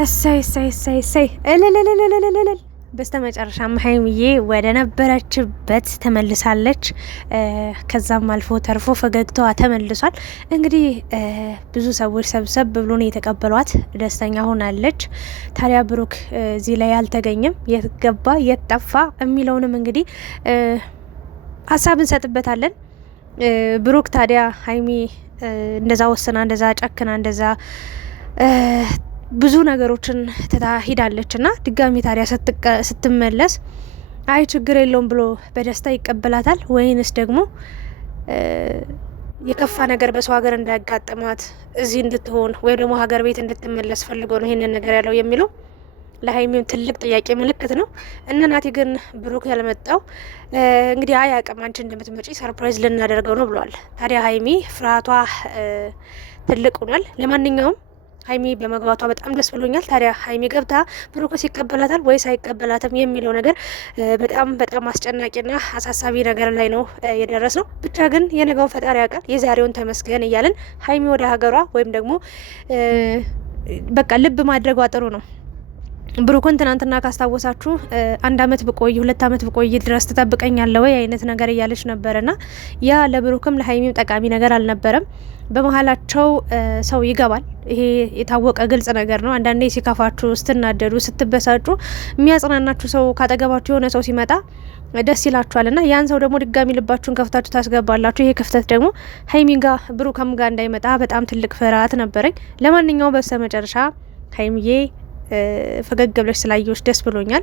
እሰይ እልልልልልልል በስተመጨረሻም ሀይሚዬ ወደ ነበረችበት ተመልሳለች። ከዛም አልፎ ተርፎ ፈገግታዋ ተመልሷል። እንግዲህ ብዙ ሰዎች ሰብሰብ ብሎ ነው የተቀበሏት፣ ደስተኛ ሆናለች። ታዲያ ብሩክ እዚህ ላይ አልተገኘም። የት ገባ የት ጠፋ የሚለውንም እንግዲህ ሀሳብ እንሰጥበታለን። ብሩክ ታዲያ ሀይሚ እንደዛ ወስና እንደዛ ጨክና እንደዛ ብዙ ነገሮችን ትታ ሂዳለች እና ድጋሚ ታዲያ ስትመለስ አይ ችግር የለውም ብሎ በደስታ ይቀበላታል ወይንስ ደግሞ የከፋ ነገር በሰው ሀገር እንዳያጋጥማት እዚህ እንድትሆን ወይም ደግሞ ሀገር ቤት እንድትመለስ ፈልጎ ነው ይሄንን ነገር ያለው የሚለው ለሀይሚም ትልቅ ጥያቄ ምልክት ነው። እነ ናቲ ግን ብሩክ ያልመጣው እንግዲህ አያውቅም አንቺ እንደምትመጪ ሰርፕራይዝ ልናደርገው ነው ብለዋል። ታዲያ ሀይሚ ፍርሃቷ ትልቅ ሆኗል። ለማንኛውም ሀይሚ በመግባቷ በጣም ደስ ብሎኛል። ታዲያ ሀይሚ ገብታ ብሩክስ ይቀበላታል ወይስ አይቀበላትም የሚለው ነገር በጣም አስጨናቂና አሳሳቢ ነገር ላይ ነው የደረስ ነው። ብቻ ግን የነገውን ፈጣሪ ያውቃል። የዛሬውን ተመስገን እያለን ሀይሚ ወደ ሀገሯ ወይም ደግሞ በቃ ልብ ማድረጓ ጥሩ ነው። ብሩክን ትናንትና ካስታወሳችሁ 1 አመት ብቆይ 2 አመት ብቆይ ድረስ ትጠብቀኛለህ ወይ አይነት ነገር እያለች ነበርና ያ ለብሩክም ለሀይሚም ጠቃሚ ነገር አልነበረም። በመሀላቸው ሰው ይገባል። ይሄ የታወቀ ግልጽ ነገር ነው። አንዳንዴ ሲከፋችሁ፣ ስትናደዱ፣ ስትበሳጩ የሚያጽናናችሁ ሰው ካጠገባችሁ የሆነ ሰው ሲመጣ ደስ ይላችኋል እና ያን ሰው ደግሞ ድጋሚ ልባችሁን ከፍታችሁ ታስገባላችሁ። ይሄ ክፍተት ደግሞ ሀይሚ ጋ ብሩክም ጋር እንዳይመጣ በጣም ትልቅ ፍርሃት ነበረኝ። ለማንኛውም በስተመጨረሻ ሀይሚዬ ፈገግ ብለሽ ስላየዎች ደስ ብሎኛል።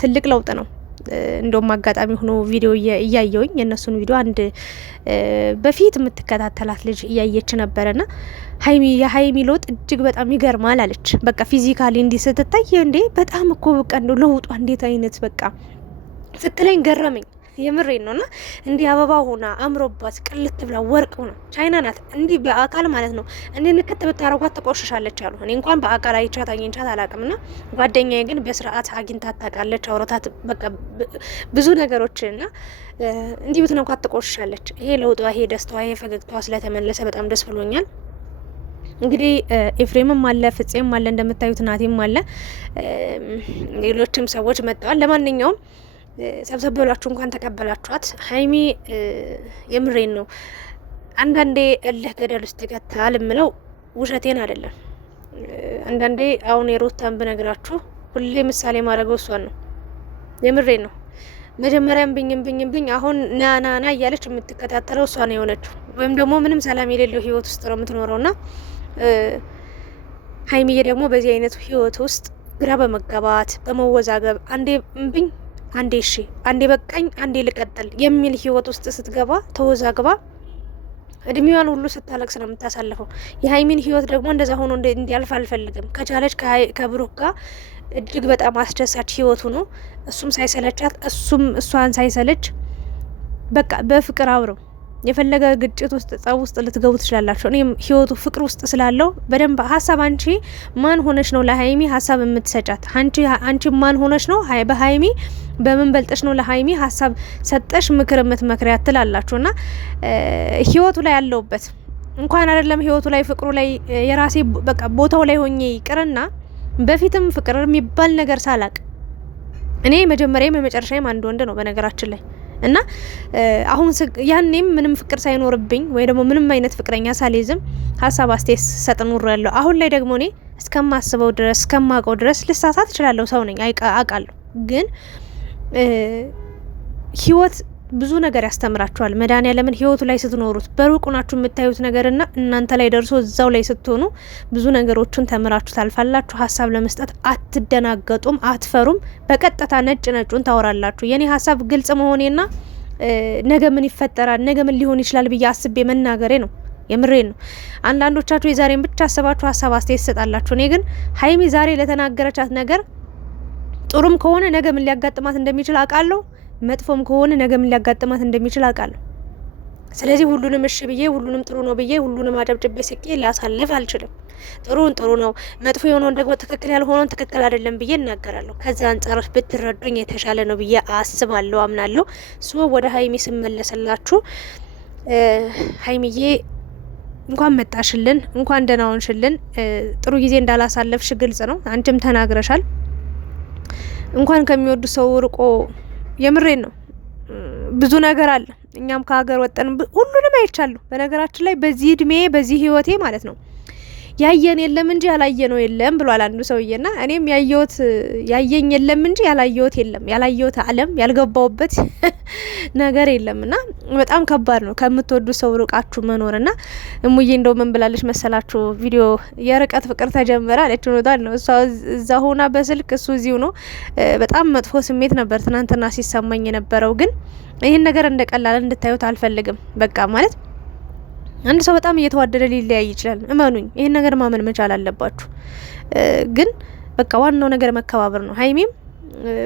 ትልቅ ለውጥ ነው። እንደውም አጋጣሚ ሆኖ ቪዲዮ እያየውኝ የእነሱን ቪዲዮ አንድ በፊት የምትከታተላት ልጅ እያየች ነበረና የሀይሚ ለውጥ እጅግ በጣም ይገርማል አለች። በቃ ፊዚካሊ እንዲህ ስትታይ እንዴ በጣም እኮ በቃ እንደው ለውጧ እንዴት አይነት በቃ ስትለኝ ገረመኝ። የምሬን ነው። እና እንዲህ አበባ ሆና አምሮባት ቅልት ብላ ወርቅ ሆና ቻይና ናት እንዲህ በአካል ማለት ነው። እንዲህ ንክት ብታረጓት ትቆሽሻለች አሉ። እኔ እንኳን በአካል አይቻት አግኝቻት አላቅም። ና ጓደኛዬ ግን በስርዓት አግኝታት ታውቃለች። አውረታት በቃ ብዙ ነገሮች እና እንዲህ ብትነኳት ትቆሽሻለች። ይሄ ለውጧ፣ ይሄ ደስታዋ፣ ይሄ ፈገግታዋ ስለተመለሰ በጣም ደስ ብሎኛል። እንግዲህ ኤፍሬምም አለ፣ ፍጼም አለ፣ እንደምታዩት ናቲም አለ፣ ሌሎችም ሰዎች መጥተዋል። ለማንኛውም ሰብሰብ ብላችሁ እንኳን ተቀበላችኋት። ሀይሚ የምሬን ነው። አንዳንዴ እልህ ገደል ውስጥ ይከታል የምለው ውሸቴን አይደለም። አንዳንዴ አሁን የሩታን ብነግራችሁ ሁሌ ምሳሌ ማድረገው እሷን ነው። የምሬን ነው። መጀመሪያም ብኝ አሁን ናናና እያለች የምትከታተለው እሷ ነው የሆነችው። ወይም ደግሞ ምንም ሰላም የሌለው ህይወት ውስጥ ነው የምትኖረው ና ሀይሚዬ ደግሞ በዚህ አይነቱ ህይወት ውስጥ ግራ በመጋባት በመወዛገብ አንዴ እምብኝ አንዴ እሺ አንዴ በቃኝ አንዴ ልቀጥል የሚል ህይወት ውስጥ ስትገባ ተወዛግባ እድሜዋን ሁሉ ስታለቅስ ነው የምታሳልፈው። የሀይሚን ህይወት ደግሞ እንደዛ ሆኖ እንዲያልፍ አልፈልግም። ከቻለች ከብሩክ ጋር እጅግ በጣም አስደሳች ህይወቱ ነው። እሱም ሳይሰለቻት እሱም እሷን ሳይሰለች በቃ በፍቅር አብረው የፈለገ ግጭት ውስጥ ጸብ ውስጥ ልትገቡ ትችላላችሁ። እኔም ህይወቱ ፍቅር ውስጥ ስላለው በደንብ ሀሳብ አንቺ ማን ሆነሽ ነው ለሀይሚ ሀሳብ የምትሰጫት? አንቺ ማን ሆነሽ ነው በሀይሚ በምን በልጠሽ ነው ለሀይሚ ሀሳብ ሰጠሽ ምክር የምትመክሪያት ትላላችሁ። እና ህይወቱ ላይ ያለውበት እንኳን አይደለም ህይወቱ ላይ ፍቅሩ ላይ የራሴ በቃ ቦታው ላይ ሆኜ ይቅርና በፊትም ፍቅር የሚባል ነገር ሳላቅ እኔ መጀመሪያም የመጨረሻም አንድ ወንድ ነው በነገራችን ላይ እና አሁን ያኔም ምንም ፍቅር ሳይኖርብኝ ወይ ደግሞ ምንም አይነት ፍቅረኛ ሳልይዝም ሀሳብ አስተያየት ሰጥ ኑሮ ያለው። አሁን ላይ ደግሞ እኔ እስከማስበው ድረስ እስከማውቀው ድረስ ልሳሳት እችላለሁ። ሰው ነኝ አውቃለሁ። ግን ህይወት ብዙ ነገር ያስተምራችኋል። መድኃኒዓለምን ህይወቱ ላይ ስትኖሩት በሩቁ ናችሁ የምታዩት ነገርና እናንተ ላይ ደርሶ እዛው ላይ ስትሆኑ ብዙ ነገሮችን ተምራችሁ ታልፋላችሁ። ሀሳብ ለመስጠት አትደናገጡም፣ አትፈሩም። በቀጥታ ነጭ ነጩን ታወራላችሁ። የኔ ሀሳብ ግልጽ መሆኔና ነገ ምን ይፈጠራል ነገ ምን ሊሆን ይችላል ብዬ አስቤ መናገሬ ነው። የምሬን ነው። አንዳንዶቻችሁ የዛሬን ብቻ አስባችሁ ሀሳብ አስተያየት ትሰጣላችሁ። እኔ ግን ሀይሚ ዛሬ ለተናገረቻት ነገር ጥሩም ከሆነ ነገ ምን ሊያጋጥማት እንደሚችል አውቃለሁ። መጥፎም ከሆነ ነገ ምን ሊያጋጥማት እንደሚችል አውቃለሁ። ስለዚህ ሁሉንም እሺ ብዬ ሁሉንም ጥሩ ነው ብዬ ሁሉንም አጨብጭቤ ስቄ ላሳልፍ አልችልም። ጥሩን ጥሩ ነው፣ መጥፎ የሆነውን ደግሞ ትክክል ያልሆነውን ትክክል አይደለም ብዬ እናገራለሁ። ከዛ አንጻር ብትረዱኝ የተሻለ ነው ብዬ አስባለሁ፣ አምናለሁ። ወደ ሀይሚ ስመለስላችሁ ሀይሚዬ እንኳን መጣሽልን፣ እንኳን ደህና ሆንሽልን። ጥሩ ጊዜ እንዳላሳለፍሽ ግልጽ ነው። አንቺም ተናግረሻል። እንኳን ከሚወዱ ሰው ርቆ የምሬን ነው ብዙ ነገር አለ። እኛም ከሀገር ወጠን ሁሉንም አይቻለሁ። በነገራችን ላይ በዚህ እድሜ በዚህ ህይወቴ ማለት ነው ያየን የለም እንጂ ያላየነው የለም ብሏል አንዱ ሰውዬና እኔም ያየኝ የለም እንጂ ያላየሁት የለም፣ ያላየሁት ዓለም ያልገባውበት ነገር የለምና በጣም ከባድ ነው ከምትወዱ ሰው ርቃችሁ መኖርና እሙዬ እንደው ምን ብላለች መሰላችሁ? ቪዲዮ የርቀት ፍቅር ተጀመረ አለች። ወዳል ነው እሷ እዛ ሆና በስልክ እሱ እዚሁ ነው። በጣም መጥፎ ስሜት ነበር ትናንትና ሲሰማኝ የነበረው። ግን ይህን ነገር እንደቀላል እንድታዩት አልፈልግም። በቃ ማለት አንድ ሰው በጣም እየተዋደደ ሊለያይ ይችላል። እመኑኝ፣ ይህን ነገር ማመን መቻል አለባችሁ። ግን በቃ ዋናው ነገር መከባበር ነው። ሀይሚም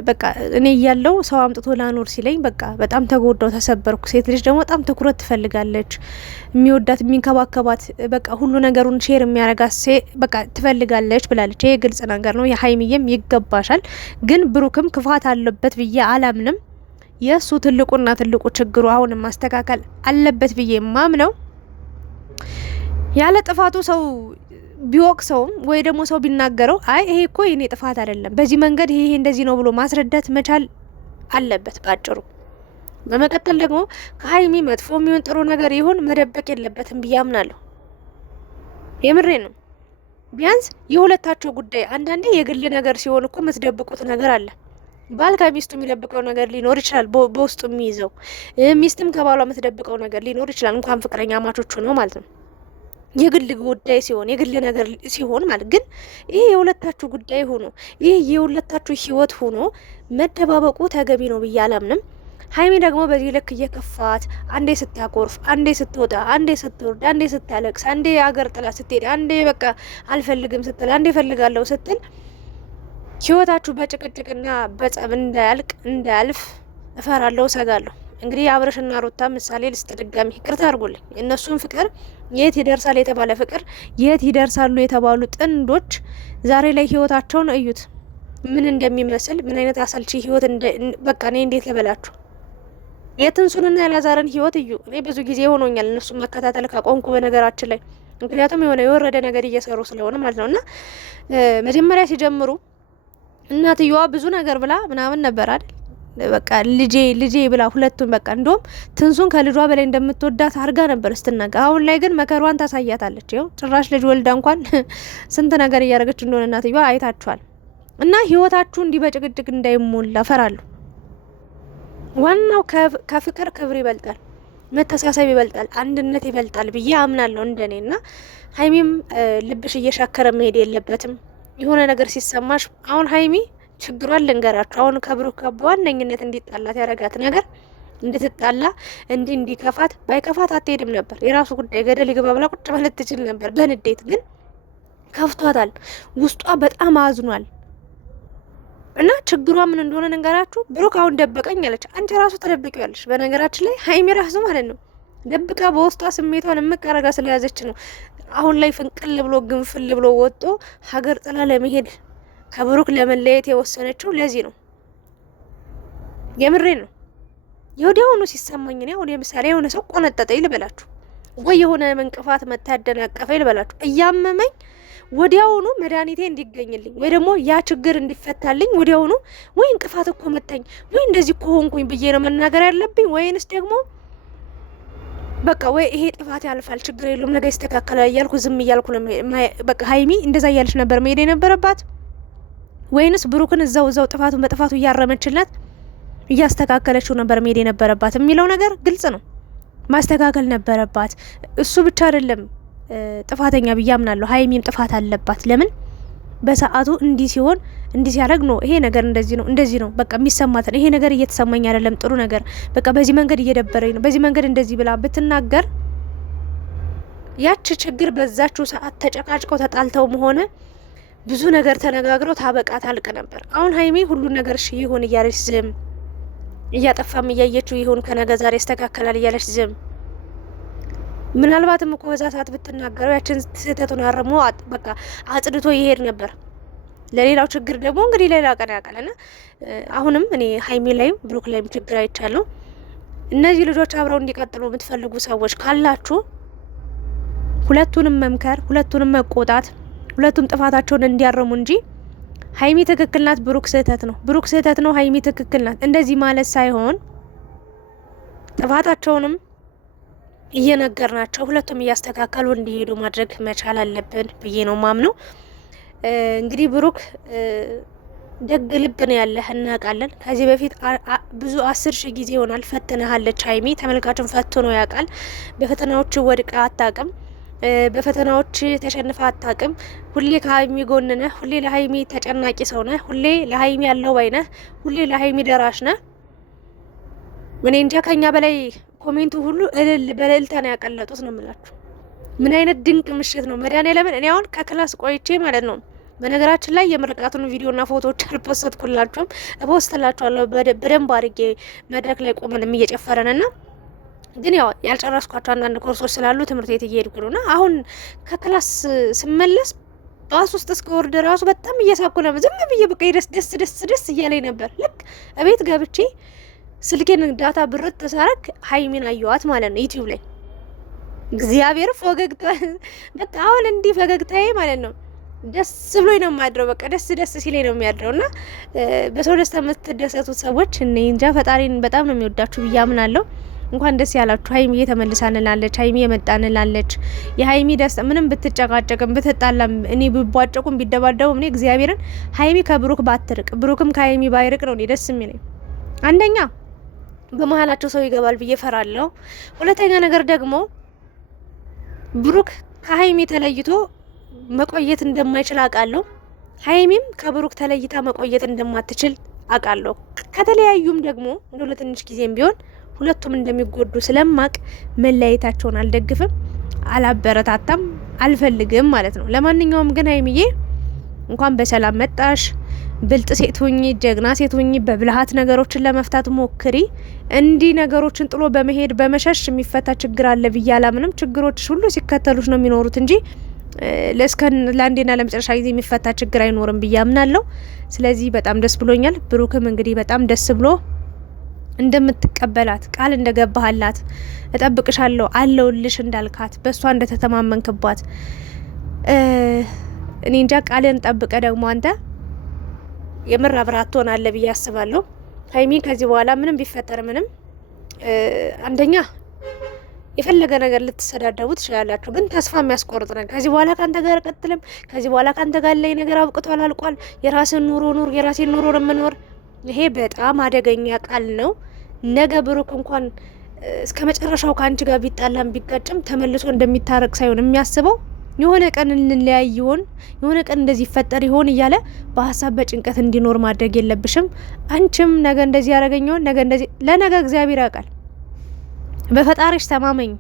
በቃ እኔ እያለው ሰው አምጥቶ ላኖር ሲለኝ በቃ በጣም ተጎዳው፣ ተሰበርኩ። ሴት ልጅ ደግሞ በጣም ትኩረት ትፈልጋለች፣ የሚወዳት የሚንከባከባት፣ በቃ ሁሉ ነገሩን ሼር የሚያረጋት በቃ ትፈልጋለች ብላለች። ይሄ ግልጽ ነገር ነው። የሀይሚዬም ይገባሻል። ግን ብሩክም ክፋት አለበት ብዬ አላምንም። የእሱ ትልቁና ትልቁ ችግሩ አሁንም ማስተካከል አለበት ብዬ ማምነው ያለ ጥፋቱ ሰው ቢወቅሰውም ወይ ደግሞ ሰው ቢናገረው አይ ይሄ እኮ የኔ ጥፋት አይደለም፣ በዚህ መንገድ ይሄ እንደዚህ ነው ብሎ ማስረዳት መቻል አለበት ባጭሩ። በመቀጠል ደግሞ ከሀይሚ መጥፎ የሚሆን ጥሩ ነገር ይሁን መደበቅ የለበትም ብዬ አምናለሁ። የምሬ ነው። ቢያንስ የሁለታቸው ጉዳይ አንዳንዴ የግል ነገር ሲሆን እኮ የምትደብቁት ነገር አለ። ባል ከሚስቱ የሚደብቀው ነገር ሊኖር ይችላል፣ በውስጡ የሚይዘው። ሚስትም ከባሏ የምትደብቀው ነገር ሊኖር ይችላል፣ እንኳን ፍቅረኛ ማቾቹ ነው ማለት ነው። የግል ጉዳይ ሲሆን የግል ነገር ሲሆን ማለት ግን ይሄ የሁለታችሁ ጉዳይ ሆኖ ይሄ የሁለታችሁ ህይወት ሆኖ መደባበቁ ተገቢ ነው ብዬ አላምንም። ሀይሚ ደግሞ በዚህ ልክ እየከፋት አንዴ ስታኮርፍ፣ አንዴ ስትወጣ፣ አንዴ ስትወርድ፣ አንዴ ስታለቅስ፣ አንዴ አገር ጥላ ስትሄድ፣ አንዴ በቃ አልፈልግም ስትል፣ አንዴ ፈልጋለሁ ስትል ህይወታችሁ በጭቅጭቅና በጸብ እንዳያልፍ እፈራለሁ፣ እሰጋለሁ። እንግዲህ የአብረሽና ሩታ ምሳሌ ልስጥ ድጋሚ፣ ይቅርታ አድርጉልኝ። እነሱን ፍቅር የት ይደርሳል የተባለ ፍቅር የት ይደርሳሉ የተባሉ ጥንዶች ዛሬ ላይ ህይወታቸውን እዩት፣ ምን እንደሚመስል ምን አይነት አሰልቺ ህይወት በቃ እኔ እንዴት ልበላችሁ። የትንሱንና ያላዛርን ህይወት እዩ። እኔ ብዙ ጊዜ ሆኖኛል እነሱን መከታተል ካቆንኩ በነገራችን ላይ፣ ምክንያቱም የሆነ የወረደ ነገር እየሰሩ ስለሆነ ማለት ነው። እና መጀመሪያ ሲጀምሩ እናትየዋ ብዙ ነገር ብላ ምናምን ነበር አይደል? በቃ ልጄ ብላ ሁለቱን በቃ እንደውም ትንሱን ከልጇ በላይ እንደምትወዳት አድርጋ ነበር ስትናገር። አሁን ላይ ግን መከሯን ታሳያታለች። ይኸው ጭራሽ ልጅ ወልዳ እንኳን ስንት ነገር እያደረገች እንደሆነ እናትየዋ አይታችኋል። እና ህይወታችሁ እንዲህ በጭቅጭቅ እንዳይሞላ ፈራለሁ። ዋናው ከፍቅር ክብር ይበልጣል፣ መተሳሰብ ይበልጣል፣ አንድነት ይበልጣል ብዬ አምናለሁ እንደኔ። እና ሀይሚም ልብሽ እየሻከረ መሄድ የለበትም። የሆነ ነገር ሲሰማሽ አሁን ሀይሚ ችግሯን ልንገራችሁ። አሁን ከብሩክ ጋር በዋነኝነት እንዲጣላት ያረጋት ነገር እንድትጣላ እንዲከፋት፣ ባይከፋት አትሄድም ነበር። የራሱ ጉዳይ ገደል ይግባ ብላ ቁጭ ማለት ትችል ነበር በንዴት። ግን ከፍቷታል፣ ውስጧ በጣም አዝኗል። እና ችግሯ ምን እንደሆነ ንገራችሁ። ብሩክ አሁን ደበቀኝ አለች። አንቺ ራሱ ተደብቂያለሽ። በነገራችን ላይ ሀይሚ ራሱ ማለት ነው ደብቃ በውስጧ ስሜቷን የምቀረጋ ስለያዘች ነው አሁን ላይ ፍንቅል ብሎ ግንፍል ብሎ ወጦ ሀገር ጥላ ለመሄድ ከብሩክ ለመለየት የወሰነችው ለዚህ ነው። የምሬን ነው። የወዲያውኑ ሲሰማኝ ነው። አሁን ለምሳሌ የሆነ ሰው ቆነጠጠ ልበላችሁ፣ ወይ የሆነ መንቅፋት መታደናቀፈ ልበላችሁ፣ እያመመኝ ወዲያውኑ መድኃኒቴ እንዲገኝልኝ ወይ ደግሞ ያ ችግር እንዲፈታልኝ ወዲያውኑ ወይ እንቅፋት እኮ መታኝ ወይ እንደዚህ እኮ ሆንኩኝ ብዬ ነው መናገር ያለብኝ? ወይንስ ደግሞ በቃ ወይ ይሄ ጥፋት ያልፋል ችግር የለውም ነገ ይስተካከላል እያልኩ ዝም እያልኩ ነው? በቃ ሀይሚ እንደዛ እያለች ነበር መሄድ የነበረባት? ወይንስ ብሩክን እዛው ጥፋቱን በጥፋቱ እያረመችላት እያስተካከለችው ነበር መሄድ የነበረባት የሚለው ነገር ግልጽ ነው። ማስተካከል ነበረባት። እሱ ብቻ አይደለም ጥፋተኛ ብዬ አምናለሁ። ሀይሚም ጥፋት አለባት። ለምን በሰዓቱ እንዲህ ሲሆን እንዲህ ሲያደርግ ነው ይሄ ነገር እንደዚህ ነው በቃ የሚሰማትን ይሄ ነገር እየተሰማኝ አይደለም ጥሩ ነገር በቃ በዚህ መንገድ እየደበረኝ ነው በዚህ መንገድ እንደዚህ ብላ ብትናገር ያቺ ችግር በዛችው ሰዓት ተጨቃጭቀው ተጣልተውም ሆነ ብዙ ነገር ተነጋግረው ታበቃ ታልቅ ነበር። አሁን ሀይሚ ሁሉን ነገር እሺ ይሁን እያለች ዝም፣ እያጠፋም እያየችው ይሁን ከነገ ዛሬ ይስተካከላል እያለች ዝም። ምናልባትም እኮ በዛ ሰዓት ብትናገረው ያችን ስህተቱን አርሞ በቃ አጽድቶ ይሄድ ነበር። ለሌላው ችግር ደግሞ እንግዲህ ሌላ ቀን ያውቃልና አሁንም እኔ ሀይሚ ላይም ብሩክ ላይም ችግር አይቻለሁ። እነዚህ ልጆች አብረው እንዲቀጥሉ የምትፈልጉ ሰዎች ካላችሁ ሁለቱንም መምከር፣ ሁለቱንም መቆጣት፣ ሁለቱም ጥፋታቸውን እንዲያርሙ እንጂ ሀይሚ ትክክል ናት፣ ብሩክ ስህተት ነው፣ ብሩክ ስህተት ነው፣ ሀይሚ ትክክል ናት እንደዚህ ማለት ሳይሆን ጥፋታቸውንም እየነገርናቸው ሁለቱም እያስተካከሉ እንዲሄዱ ማድረግ መቻል አለብን ብዬ ነው ማምነው። እንግዲህ ብሩክ ደግ ልብ ነው ያለህ እናውቃለን። ከዚህ በፊት ብዙ 10,000 ጊዜ ይሆናል ፈትነሃለች ሀይሚ። ተመልካችን ፈትኖ ያውቃል። በፈተናዎች ወድቃ አታውቅም። በፈተናዎች ተሸንፋ አታውቅም። ሁሌ ከሀይሚ ጎን ነህ። ሁሌ ለሀይሚ ተጨናቂ ሰው ነህ። ሁሌ ለሀይሚ ያለው ባይ ነህ። ሁሌ ለሀይሚ ደራሽ ነህ። እኔ እንጃ ከኛ በላይ ኮሜንቱ ሁሉ እልል በእልልታ ነው ያቀለጡት ነው የምላችሁ። ምን አይነት ድንቅ ምሽት ነው መድኃኒዓለምን። እኔ አሁን ከክላስ ቆይቼ ማለት ነው። በነገራችን ላይ የምርቃቱን ቪዲዮና ፎቶዎች አልፖስትኩላችሁም፣ እፖስትላችኋለሁ በደንብ አድርጌ መድረክ ላይ ቆመንም እየጨፈረንና ግን ያው ያልጨረስኳቸው አንዳንድ ኮርሶች ስላሉ ትምህርት ቤት እየሄድኩ ነውና አሁን ከክላስ ስመለስ ባስ ውስጥ እስከ ወርድ ራሱ በጣም እየሳኩ ነበር። ዝም ብዬ በቃ ደስ እያለኝ ነበር። ልክ እቤት ገብቼ ስልኬን ዳታ ብርት ተሳረክ ሀይሚን አየዋት ማለት ነው ዩቲዩብ ላይ። እግዚአብሔር ፈገግታ በቃ አሁን እንዲህ ፈገግታዬ ማለት ነው ደስ ብሎኝ ነው የማድረው። በቃ ደስ ሲለኝ ነው የሚያድረው። እና በሰው ደስታ የምትደሰቱት ሰዎች እኔ እንጃ ፈጣሪን በጣም ነው የሚወዳችሁ ብዬ አምናለሁ። እንኳን ደስ ያላችሁ። ሀይሚ ተመልሳ እንላለች፣ ሀይሚ የመጣ እንላለች። የሀይሚ ደስታ ምንም ብትጨቃጨቅም ብትጣላም እኔ ቢቧጨቁም ቢደባደቡም እኔ እግዚአብሔርን ሀይሚ ከብሩክ ባትርቅ ብሩክም ከሀይሚ ባይርቅ ነው እኔ ደስ የሚለኝ። አንደኛ በመሀላቸው ሰው ይገባል ብዬ ፈራለሁ። ሁለተኛ ነገር ደግሞ ብሩክ ከሀይሚ ተለይቶ መቆየት እንደማይችል አውቃለሁ። ሀይሚም ከብሩክ ተለይታ መቆየት እንደማትችል አውቃለሁ። ከተለያዩም ደግሞ እንደ ለትንሽ ጊዜም ቢሆን ሁለቱም እንደሚጎዱ ስለማቅ መለያየታቸውን አልደግፍም፣ አላበረታታም፣ አልፈልግም ማለት ነው። ለማንኛውም ግን ሀይሚዬ እንኳን በሰላም መጣሽ። ብልጥ ሴት ሁኚ፣ ጀግና ሴት ሁኚ። በብልሃት ነገሮችን ለመፍታት ሞክሪ። እንዲህ ነገሮችን ጥሎ በመሄድ በመሸሽ የሚፈታ ችግር አለ ብዬ አላምንም። ችግሮች ሁሉ ሲከተሉሽ ነው የሚኖሩት እንጂ ለአንዴና ለመጨረሻ ጊዜ የሚፈታ ችግር አይኖርም ብዬ አምናለሁ። ስለዚህ በጣም ደስ ብሎኛል። ብሩክም እንግዲህ በጣም ደስ ብሎ እንደምትቀበላት ቃል እንደገባህላት እጠብቅሻለሁ አለውልሽ እንዳልካት በእሷ እንደተተማመንክባት እኔ እንጃ ቃልን ጠብቀ ደግሞ አንተ የምር አብራት ትሆናለህ ብዬ አስባለሁ። ሀይሚ ከዚህ በኋላ ምንም ቢፈጠር ምንም አንደኛ የፈለገ ነገር ልትሰዳደቡ ትችላላችሁ፣ ግን ተስፋ የሚያስቆርጥ ነገር ከዚህ በኋላ ካንተ ጋር ቀጥልም፣ ከዚህ በኋላ ካንተ ጋር ላይ ነገር አብቅቷል፣ አልቋል፣ የራስን ኑሮ ኑር፣ የራሴን ኑሮ ለምኖር። ይሄ በጣም አደገኛ ቃል ነው። ነገ ብሩክ እንኳን እስከ መጨረሻው ከአንቺ ጋር ቢጣላም ቢጋጭም ተመልሶ እንደሚታረቅ ሳይሆን የሚያስበው የሆነ ቀን እንለያይ ይሆን፣ የሆነ ቀን እንደዚህ ይፈጠር ይሆን እያለ በሀሳብ በጭንቀት እንዲኖር ማድረግ የለብሽም። አንቺም ነገ እንደዚህ ያደረገኘውን ነገ እንደዚህ ለነገ እግዚአብሔር ያውቃል። በፈጣሪሽ ተማመኝ።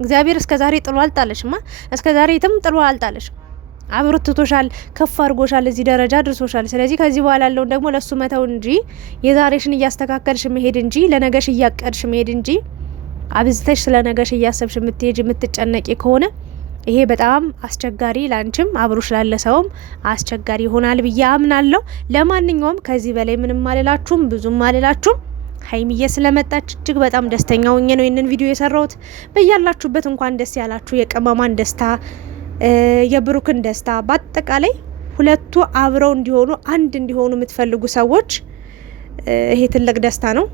እግዚአብሔር እስከዛሬ ጥሎ አልጣለሽማ። እስከዛሬ የትም ጥሎ አልጣለሽም። አብርትቶሻል፣ ከፍ አድርጎሻል፣ እዚህ ደረጃ ድርሶሻል። ስለዚህ ከዚህ በኋላ ያለውን ደግሞ ለሱ መተው እንጂ የዛሬሽን እያስተካከልሽ መሄድ እንጂ ለነገሽ እያቀድሽ መሄድ እንጂ አብዝተሽ ስለ ነገሽ እያሰብሽ የምትሄጅ የምትጨነቂ ከሆነ ይሄ በጣም አስቸጋሪ፣ ላንቺም አብሮሽ ላለ ሰውም አስቸጋሪ ይሆናል ብዬ አምናለሁ። ለማንኛውም ከዚህ በላይ ምንም አልላችሁም፣ ብዙም አልላችሁም። ሀይሚዬ ስለመጣች እጅግ በጣም ደስተኛ ሆኜ ነው ይህንን ቪዲዮ የሰራሁት። በያላችሁበት እንኳን ደስ ያላችሁ። የቅመሟን ደስታ፣ የብሩክን ደስታ፣ በአጠቃላይ ሁለቱ አብረው እንዲሆኑ አንድ እንዲሆኑ የምትፈልጉ ሰዎች ይሄ ትልቅ ደስታ ነው።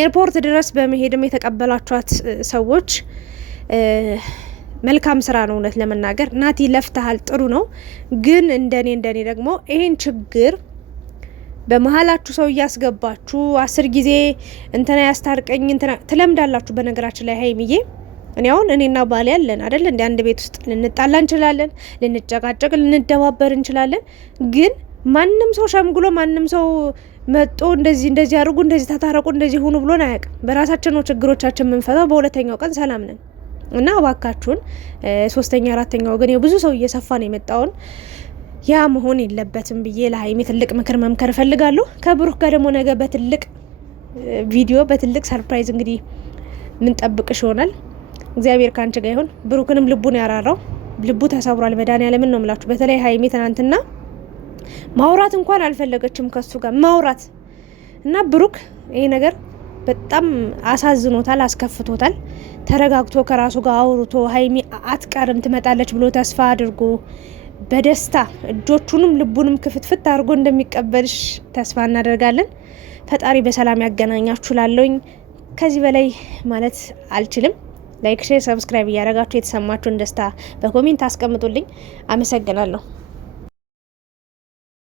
ኤርፖርት ድረስ በመሄድም የተቀበላችኋት ሰዎች መልካም ስራ ነው። እውነት ለመናገር ናቲ ለፍተሃል፣ ጥሩ ነው። ግን እንደኔ ደግሞ ይሄን ችግር በመሀላችሁ ሰው እያስገባችሁ 10 ጊዜ እንትና ያስታርቀኝ እንትና ትለምዳላችሁ። በነገራችን ላይ ሀይሚዬ እኔ አሁን እኔና ባሌ ያለን አይደል እንደ አንድ ቤት ውስጥ ልንጣላ እንችላለን፣ ልንጨቃጨቅ፣ ልንደባበር እንችላለን። ግን ማንም ሰው ሸምግሎ ማንም ሰው መጦ እንደዚህ አድርጉ፣ እንደዚህ ተታረቁ፣ እንደዚህ ሁኑ ብሎን አያውቅም። በራሳችን ነው ችግሮቻችን የምንፈታው። በሁለተኛው ቀን ሰላም ነን። እና እባካችሁን 3ኛ 4ኛ ወገን ብዙ ሰው እየሰፋ ነው የመጣውን ያ መሆን የለበትም ብዬ ለሀይሚ ትልቅ ምክር መምከር እፈልጋለሁ። ከብሩክ ጋር ደግሞ ነገ በትልቅ ቪዲዮ በትልቅ ሰርፕራይዝ እንግዲህ ምን ጠብቅሽ ይሆናል። እግዚአብሔር ካንቺ ጋር ይሁን። ብሩክንም ልቡን ያራራው፣ ልቡ ተሰብሯል። መድኃኒዓለምን ነው የምላችሁ። በተለይ ሀይሚ ትናንትና ማውራት እንኳን አልፈለገችም ከሱ ጋር ማውራት እና ብሩክ ይሄ ነገር በጣም አሳዝኖታል፣ አስከፍቶታል። ተረጋግቶ ከራሱ ጋር አውርቶ ሀይሚ አትቀርም ትመጣለች ብሎ ተስፋ አድርጎ በደስታ እጆቹንም ልቡንም ክፍትፍት አድርጎ እንደሚቀበልሽ ተስፋ እናደርጋለን። ፈጣሪ በሰላም ያገናኛችሁ ላለውኝ ከዚህ በላይ ማለት አልችልም። ላይክ፣ ሼር፣ ሰብስክራይብ እያደረጋችሁ የተሰማችሁን ደስታ በኮሜንት አስቀምጡልኝ። አመሰግናለሁ።